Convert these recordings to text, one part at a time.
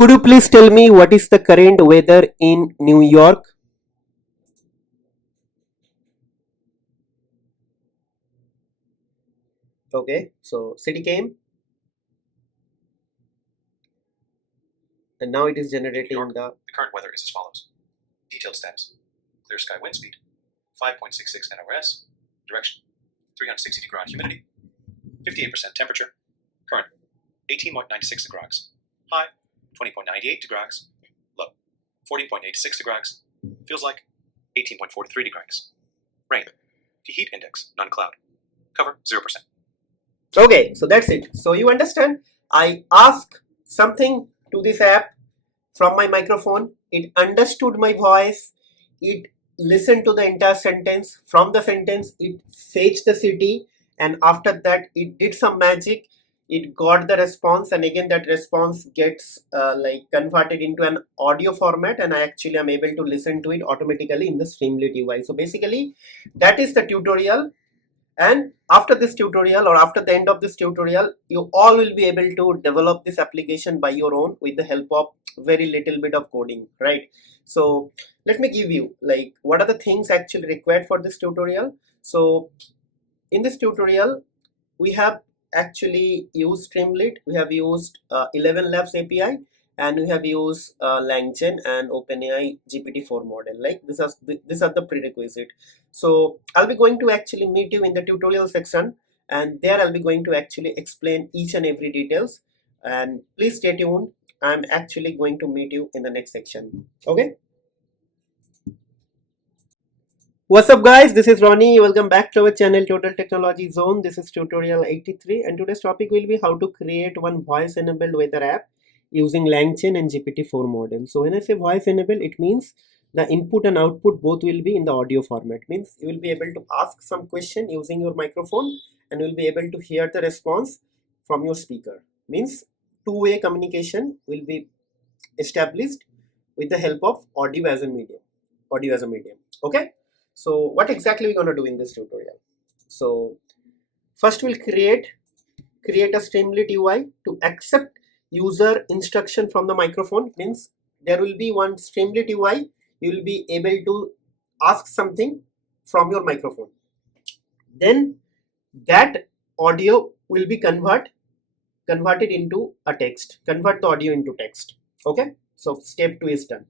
Could you please tell me what is the current weather in New York? Okay, so city came and now it is generating the current weather is as follows. Detailed status. Clear sky wind speed 5.66 NOS. Direction 360 degree humidity. 58% temperature. Current 18.96 degrees. High 20.98 degrees. Low 14.86 degrees. Feels like 18.43 degrees. Rain. Heat index none cloud. Cover 0%. Okay, so that's it. So you understand, I asked something to this app from my microphone. It understood my voice. It listened to the entire sentence. From the sentence, it fetched the city, and after that, it did some magic. It got the response, and again, that response gets like converted into an audio format, and I actually am able to listen to it automatically in the Streamlit UI. So basically, that is the tutorial. And after this tutorial, or after the end of this tutorial, you all will be able to develop this application by your own with the help of very little bit of coding, right? So let me give you like what are the things actually required for this tutorial. So in this tutorial, we have actually used Streamlit, we have used 11 Labs API, and we have used LangChain and OpenAI GPT-4 model. Like these are the prerequisite. So I'll be going to actually meet you in the tutorial section, and there I'll be going to actually explain each and every details. And please stay tuned. I'm actually going to meet you in the next section. Okay. What's up guys, this is Ronnie. Welcome back to our channel Total Technology Zone. This is tutorial 83 and today's topic will be how to create one voice enabled weather app using LangChain and GPT-4 model. So when I say voice enabled, it means the input and output both will be in the audio format. Means you will be able to ask some question using your microphone and you will be able to hear the response from your speaker. Means two-way communication will be established with the help of audio as a medium. Okay. So what exactly we're going to do in this tutorial? So first we'll create a Streamlit UI to accept user instruction from the microphone. Means there will be one Streamlit UI, you will be able to ask something from your microphone. Then that audio will be converted into a text. Convert the audio into text. Okay. So step 2 is done.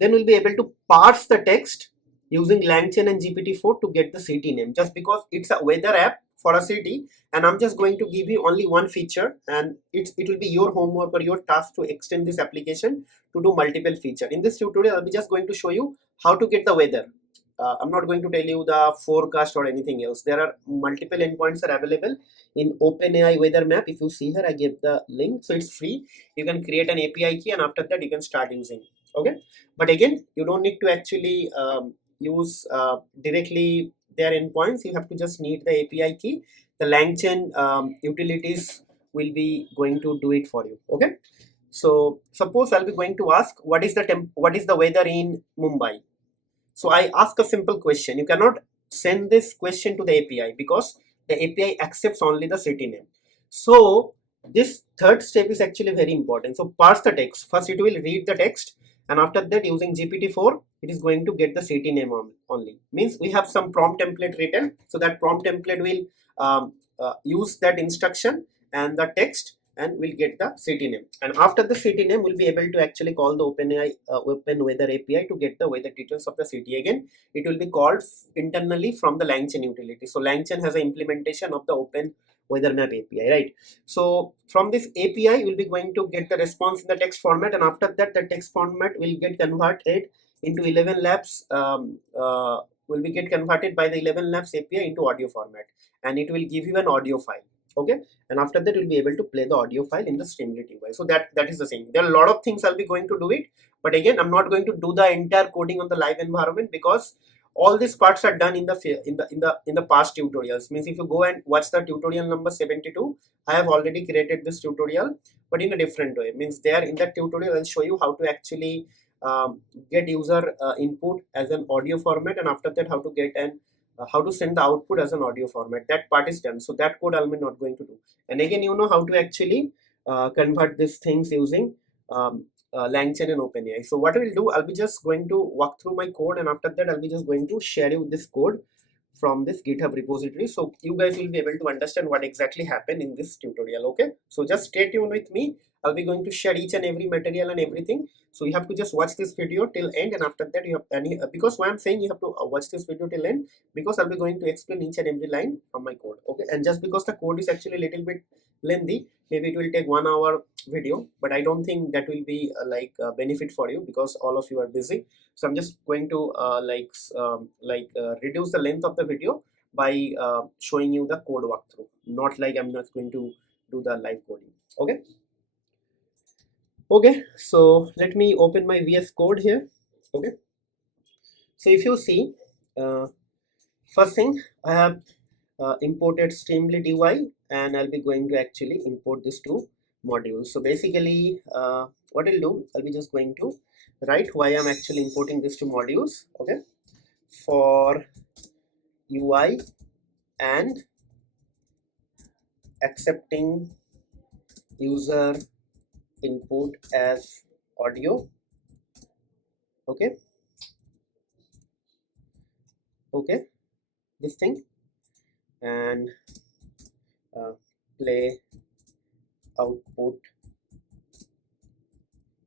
Then we'll be able to parse the text using LangChain and GPT-4 to get the city name, just because it's a weather app for a city and I'm just going to give you only one feature, and it will be your homework or your task to extend this application to do multiple feature. In this tutorial, I'll be just going to show you how to get the weather. I'm not going to tell you the forecast or anything else. There are multiple endpoints are available in OpenAI weather map. If you see here, I give the link, so it's free. You can create an API key and after that you can start using. Okay, but again, you don't need to actually use directly their endpoints. You have to just need the API key. The LangChain utilities will be going to do it for you. Okay, so suppose I'll be going to ask what is the weather in Mumbai. So I ask a simple question. You cannot send this question to the API because the API accepts only the city name. So this third step is actually very important. So parse the text. First it will read the text, and after that using GPT-4 it is going to get the city name only. Means we have some prompt template written, so that prompt template will use that instruction and the text and we'll get the city name, and after the city name we'll be able to actually call the OpenAI OpenWeather API to get the weather details of the city. Again, it will be called internally from the LangChain utility. So LangChain has an implementation of the OpenWeather Map API, right? So from this API you will be going to get the response in the text format, and after that the text format will get converted into 11 Labs will be get converted by the 11 Labs API into audio format, and it will give you an audio file. Okay, and after that you'll be able to play the audio file in the Streamlit UI. So that is the same. There are a lot of things I'll be going to do it, but again I'm not going to do the entire coding on the live environment because all these parts are done in the past tutorials. Means if you go and watch the tutorial number 72, I have already created this tutorial, but in a different way. Means there in that tutorial I'll show you how to actually get user input as an audio format, and after that how to get an how to send the output as an audio format. That part is done, so that code I'm not going to do. And again, you know how to actually convert these things using LangChain and OpenAI. So what I will do, I'll be just going to walk through my code, and after that I'll be just going to share you this code from this GitHub repository, so you guys will be able to understand what exactly happened in this tutorial. Okay, so just stay tuned with me. I'll be going to share each and every material and everything, so you have to just watch this video till end, and after that you have any because why I'm saying you have to watch this video till end, because I'll be going to explain each and every line from my code. Okay, and just because the code is actually a little bit lengthy, maybe it will take 1 hour video, but I don't think that will be benefit for you because all of you are busy. So I'm just going to reduce the length of the video by showing you the code walkthrough, not like I'm not going to do the live coding. Okay, okay, so let me open my VS code here. Okay, so if you see, first thing I have imported Streamlit UI, and I'll be going to actually import these two modules. So basically what I'll do, I'll be just going to write why I'm actually importing these two modules. Okay, for UI and accepting user input as audio. Okay, okay, this thing, and play output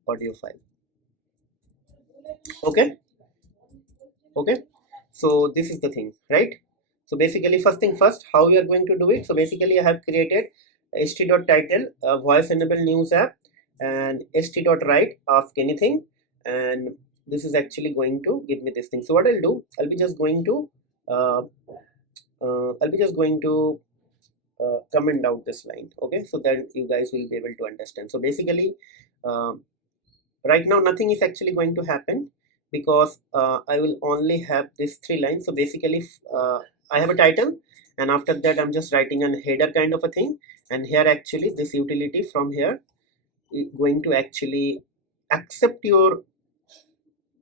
audio file. Okay, okay, so this is the thing, right? So basically, first thing first, how we are going to do it. So basically I have created st.title, voice enabled news app, and st.write ask anything, and this is actually going to give me this thing. So what I'll do, I'll be just going to comment out this line. Okay, so then you guys will be able to understand. So basically right now nothing is actually going to happen because I will only have these 3 lines. So basically I have a title, and after that I'm just writing a header kind of a thing, and here actually this utility from here is going to actually accept your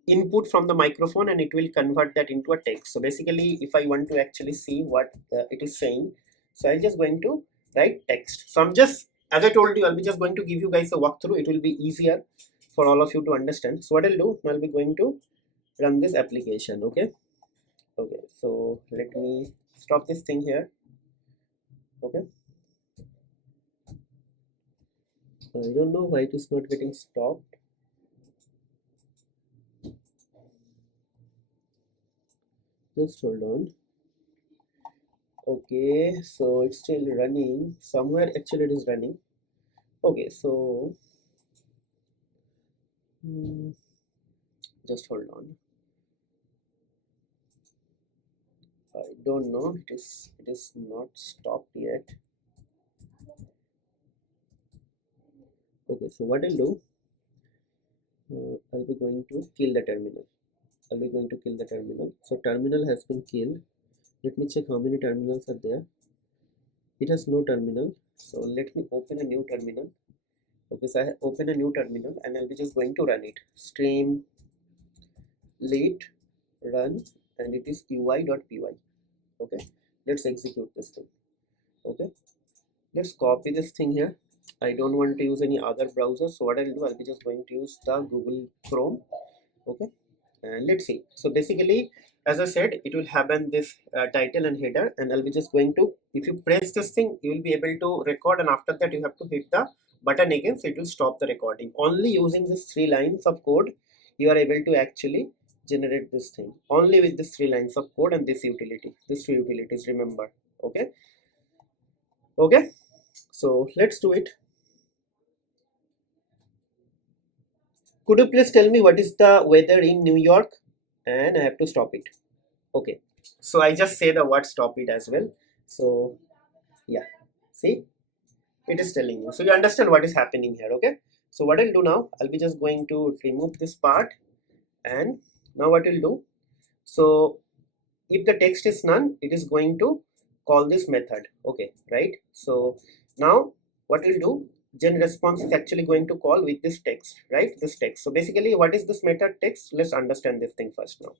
input from the microphone, and it will convert that into a text. So basically if I want to actually see what it is saying, so I'm just going to write text. So I'm just, as I told you, I'll be just going to give you guys a walkthrough. It will be easier for all of you to understand. So what I'll do, I'll be going to run this application. Okay, okay, so let me stop this thing here. Okay, I don't know why it is not getting stopped. Just hold on. Okay, so it's still running somewhere. Actually it is running. Okay, so just hold on. I don't know, it is not stopped yet. Okay, so what I'll do, I'll be going to kill the terminal. I'll be going to kill the terminal. So terminal has been killed. Let me check how many terminals are there. It has no terminal, so let me open a new terminal. Okay, so I open a new terminal, and I'll be just going to run it. Streamlit run, and it is ui.py. Okay, let's execute this thing. Okay, let's copy this thing here. I don't want to use any other browser, so what I'll do, I'll be just going to use the Google Chrome. Okay, and let's see. So basically, as I said, it will have this title and header, and I'll be just going to, if you press this thing, you will be able to record, and after that you have to hit the button again, so it will stop the recording. Only using these 3 lines of code you are able to actually generate this thing, only with these 3 lines of code and this utility, these 2 utilities, remember. Okay, okay, so let's do it. Could you please tell me what is the weather in New York? And I have to stop it. Okay, so I just say the word stop it as well. So yeah, see, it is telling you. So you understand what is happening here. Okay, so what I'll do now, I'll be just going to remove this part, and now what we'll do, so if the text is none, it is going to call this method. Okay, right? So now what we'll do, gen response is actually going to call with this text, right? This text. So basically what is this method text? Let's understand this thing first now.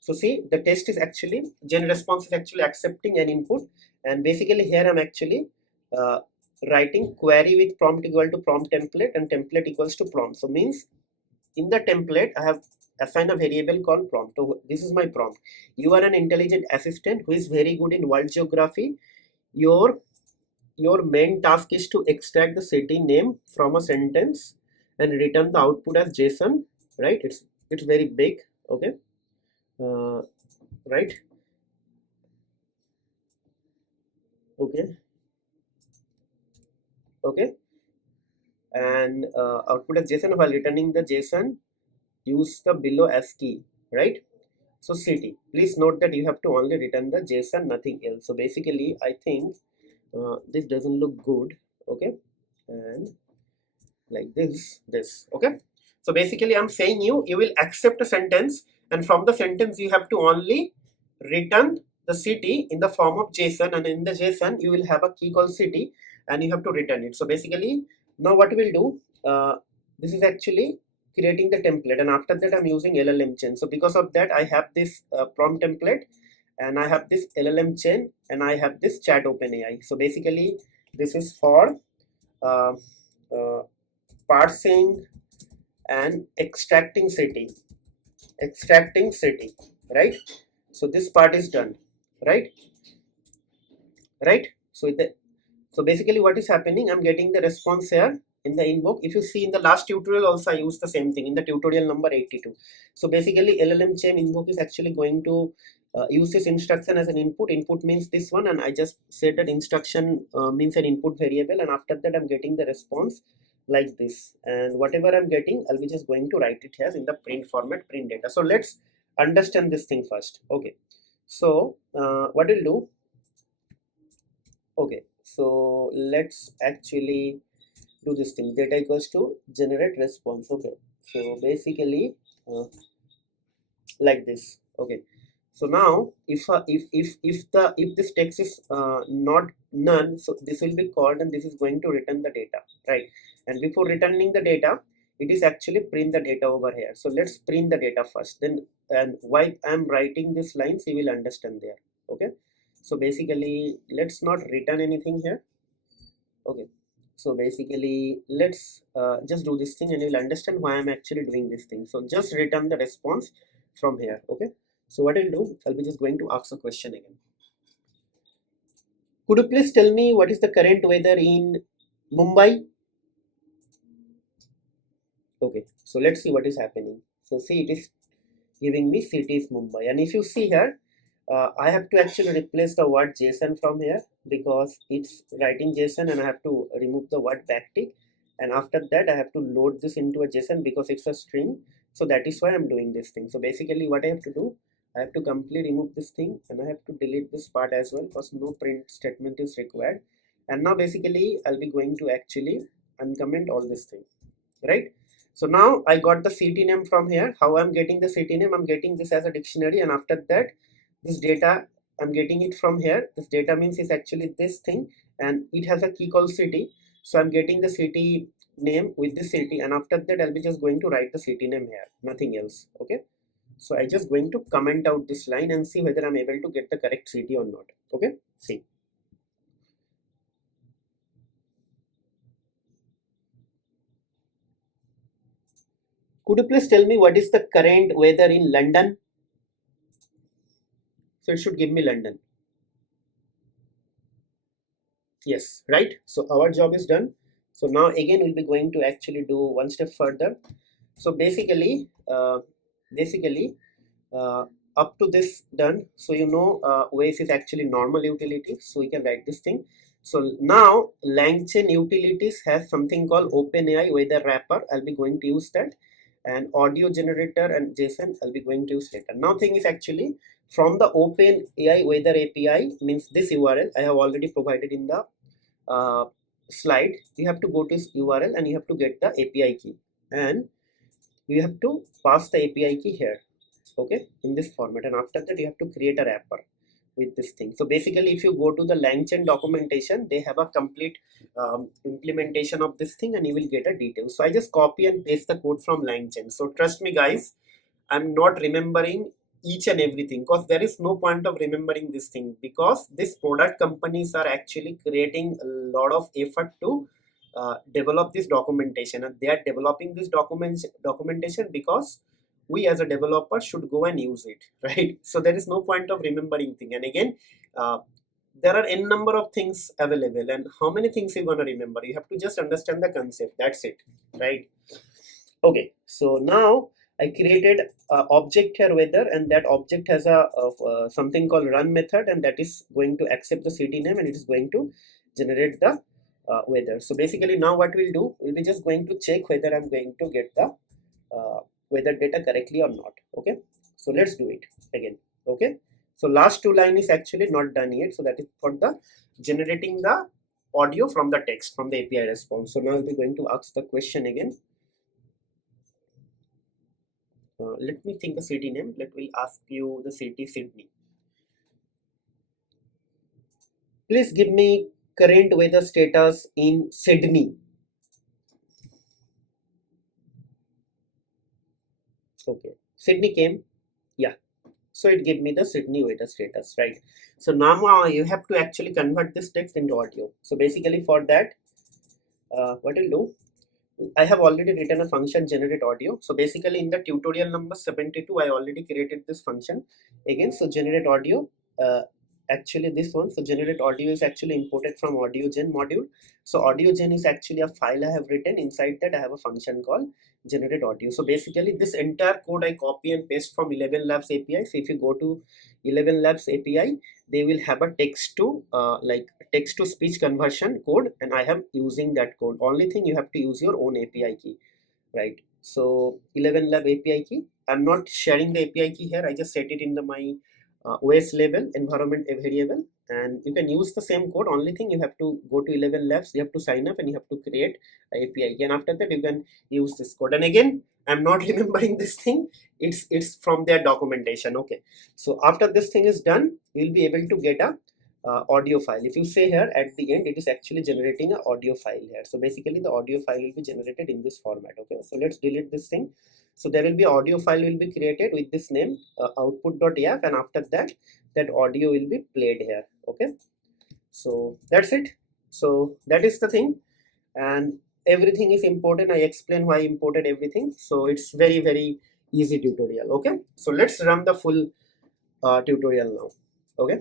So see, the test is actually, gen response is actually accepting an input, and basically here I'm actually writing query with prompt equal to prompt template and template equals to prompt. So means in the template I have assigned a variable called prompt. So this is my prompt. You are an intelligent assistant who is very good in world geography. Your main task is to extract the city name from a sentence and return the output as JSON, right? It's very big, okay, right, okay, okay, and output as JSON. While returning the JSON, use the below as key, right? So city, please note that you have to only return the JSON, nothing else. So basically I think this doesn't look good, okay, and like this, okay. So basically I'm saying you will accept a sentence, and from the sentence you have to only return the city in the form of JSON, and in the JSON you will have a key called city and you have to return it. So basically now what we'll do, this is actually creating the template, and after that I'm using LLM chain. So because of that I have this prompt template, and I have this LLM chain, and I have this chat OpenAI. So basically this is for uh, uh, parsing and extracting city, right? So this part is done, right, right. So basically what is happening, I'm getting the response here in the invoke. If you see in the last tutorial also I used the same thing in the tutorial number 82. So basically LLM chain invoke is actually going to use this instruction as an input means this one, and I just said that instruction means an input variable, and after that I'm getting the response like this, and whatever I'm getting I'll be just going to write it here in the print format, print data. So let's understand this thing first, okay. So what we'll do, okay, so let's actually do this thing, data equals to generate response, okay. So basically like this, okay. So now if this text is not none, so this will be called and this is going to return the data, right? And before returning the data, it is actually print the data over here. So let's print the data first, then, and why I'm writing these lines you will understand there, okay. So basically let's not return anything here, okay. So basically let's just do this thing and you'll understand why I'm actually doing this thing. So just return the response from here, okay. So what I'll do, I'll be just going to ask a question again. Could you please tell me what is the current weather in Mumbai? Okay, so let's see what is happening. So see, it is giving me city is Mumbai, and if you see here, I have to actually replace the word JSON from here because it's writing JSON, and I have to remove the word backtick, and after that I have to load this into a JSON because it's a string. So that is why I'm doing this thing. So basically what I have to do, I have to completely remove this thing, and I have to delete this part as well because no print statement is required. And now basically I'll be going to actually uncomment all this thing, right? So now I got the city name from here. How I'm getting the city name, I'm getting this as a dictionary, and after that this data I'm getting it from here. This data means is actually this thing, and it has a key called city. So I'm getting the city name with the city, and after that I'll be just going to write the city name here, nothing else, okay. So I just going to comment out this line and see whether I'm able to get the correct city or not, okay. See, could you please tell me what is the current weather in London? So it should give me London. Yes, right. So our job is done. So now again we'll be going to actually do one step further. So basically up to this done. So you know Waze is actually normal utility, so we can write this thing. So now LangChain utilities has something called OpenAI weather wrapper. I'll be going to use that, and audio generator and JSON I'll be going to use later. Now thing is actually from the OpenAI weather API, means this URL I have already provided in the uh, slide. You have to go to this URL and you have to get the API key, and you have to pass the API key here, okay, in this format, and after that you have to create a wrapper with this thing. So basically if you go to the LangChain documentation, they have a complete implementation of this thing, and you will get a detail. So I just copy and paste the code from LangChain. So trust me guys, I'm not remembering each and everything, because there is no point of remembering this thing, because these product companies are actually creating a lot of effort to develop this documentation, and they are developing this documentation because we as a developer should go and use it, right? So there is no point of remembering thing. And again, uh, there are n number of things available, and how many things you're going to remember? You have to just understand the concept, that's it, right? Okay, so now I created object here weather, and that object has something called run method, and that is going to accept the city name, and it is going to generate the weather. So basically now what we'll do, we'll be just going to check whether I'm going to get the weather data correctly or not. Okay, so let's do it again. Okay, so last two line is actually not done yet, so that is for the generating the audio from the text from the API response. So now we'll be going to ask the question again. Let me think the city name. Let me ask you the city Sydney. Please give me current weather status in Sydney. Okay, Sydney came. Yeah, so it gave me the Sydney weather status, right? So now you have to actually convert this text into audio. So basically for that, what I'll do, I have already written a function generate audio. So basically in the tutorial number 72, I already created this function again. So generate audio, actually this one. So generate audio is actually imported from AudioGen module. So AudioGen is actually a file I have written. Inside that I have a function called generate audio. So basically this entire code I copy and paste from 11 Labs API. So if you go to 11 Labs API, they will have a text to text to speech conversion code, and I am using that code. Only thing, you have to use your own API key, right? So 11 Lab API key, I'm not sharing the API key here, I just set it in the my OS level environment variable, and you can use the same code. Only thing, you have to go to 11 Labs, you have to sign up, and you have to create a API key, and after that you can use this code. And again, I'm not remembering this thing, it's from their documentation. Okay, so after this thing is done, you'll be able to get a audio file. If you say here at the end, it is actually generating an audio file here. So basically the audio file will be generated in this format. Okay, so let's delete this thing. So there will be audio file will be created with this name output.yaf, and after that audio will be played here. Okay, so that's it. So that is the thing, and everything is important. I explain why I imported everything. So it's very easy tutorial. Okay, so let's run the full tutorial now. Okay,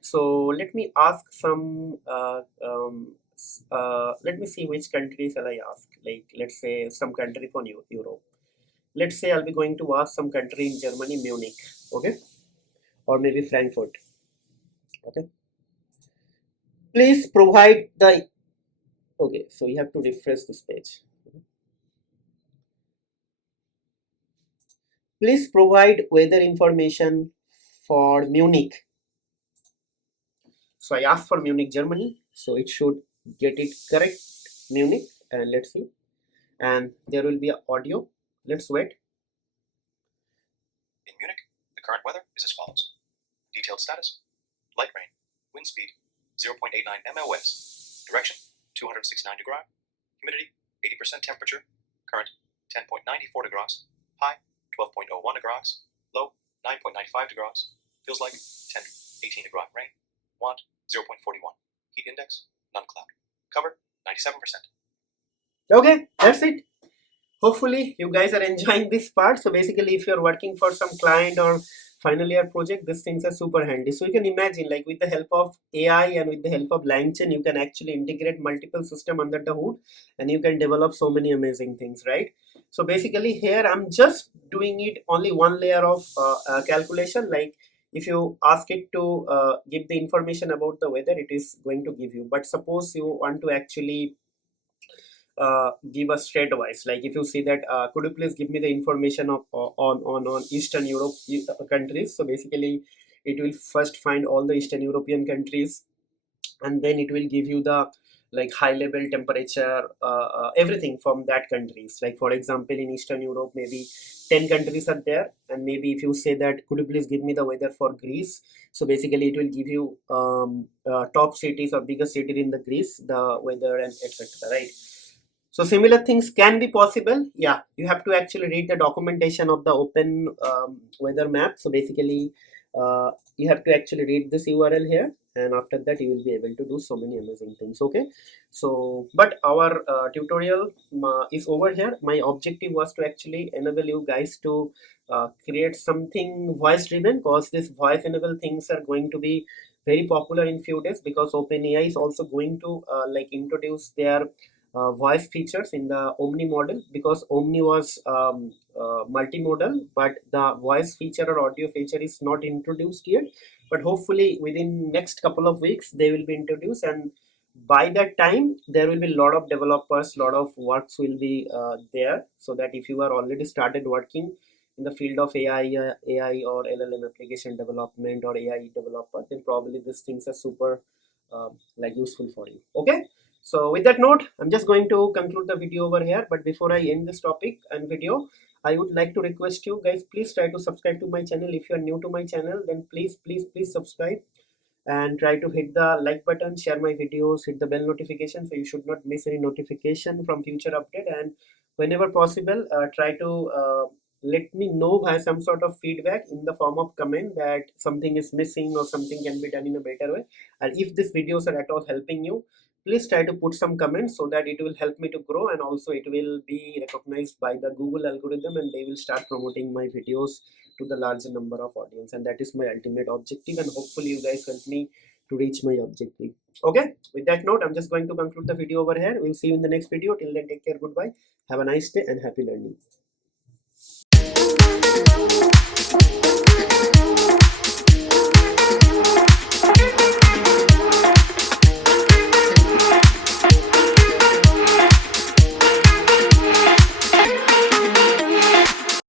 so let me ask some let me see which countries shall I ask. Like, let's say some country from Europe. Let's say I'll be going to ask some country in Germany, Munich. Okay, or maybe Frankfurt. Okay, please provide the, okay, so you have to refresh this page. Please provide weather information for Munich. So I asked for Munich, Germany, so it should get it correct, Munich, and let's see. And there will be an audio. Let's wait. In Munich, the current weather is as follows. Detailed status: light rain, wind speed 0.89 mph, direction 269 degrees, humidity 80% temperature, current 10.94 degrees, high 12.01 degrees, low 9.95 degrees, feels like 10 18 degrees, rain, want 0.41, heat index none cloud, cover 97%. Okay, that's it. Hopefully you guys are enjoying this part. So basically, if you're working for some client or final year project, these things are super handy. So you can imagine, like, with the help of AI and with the help of LangChain, you can actually integrate multiple system under the hood, and you can develop so many amazing things, right? So basically here I'm just doing it only one layer of calculation. Like, if you ask it to give the information about the weather, it is going to give you. But suppose you want to actually give us straight wise, like if you see that could you please give me the information of on Eastern Europe countries. So basically it will first find all the Eastern European countries, and then it will give you the like high level temperature, everything from that countries. Like, for example, in Eastern Europe maybe 10 countries are there, and maybe if you say that could you please give me the weather for Greece, so basically it will give you top cities or biggest city in the Greece, the weather and etc, right? So similar things can be possible. Yeah, you have to actually read the documentation of the open weather map. So basically, you have to actually read this URL here, and after that you will be able to do so many amazing things. Okay, so but our tutorial is over here. My objective was to actually enable you guys to create something voice driven, because this voice enabled things are going to be very popular in few days, because OpenAI is also going to like introduce their voice features in the omni model, because omni was multimodal, but the voice feature or audio feature is not introduced yet, but hopefully within next couple of weeks they will be introduced, and by that time there will be a lot of developers, lot of works will be there, so that if you are already started working in the field of AI or LLM application development or AI developer, then probably these things are super like useful for you. Okay, so with that note, I'm just going to conclude the video over here. But before I end this topic and video, I would like to request you guys, please try to subscribe to my channel. If you are new to my channel, then please subscribe, and try to hit the like button, share my videos, hit the bell notification, so you should not miss any notification from future update. And whenever possible, try to let me know by some sort of feedback in the form of comment that something is missing or something can be done in a better way. And if these videos are at all helping you, please try to put some comments, so that it will help me to grow, and also it will be recognized by the Google algorithm, and they will start promoting my videos to the larger number of audience. And that is my ultimate objective, and hopefully you guys help me to reach my objective. Okay, with that note, I'm just going to conclude the video over here. We'll see you in the next video. Till then, take care, goodbye, have a nice day, and happy learning.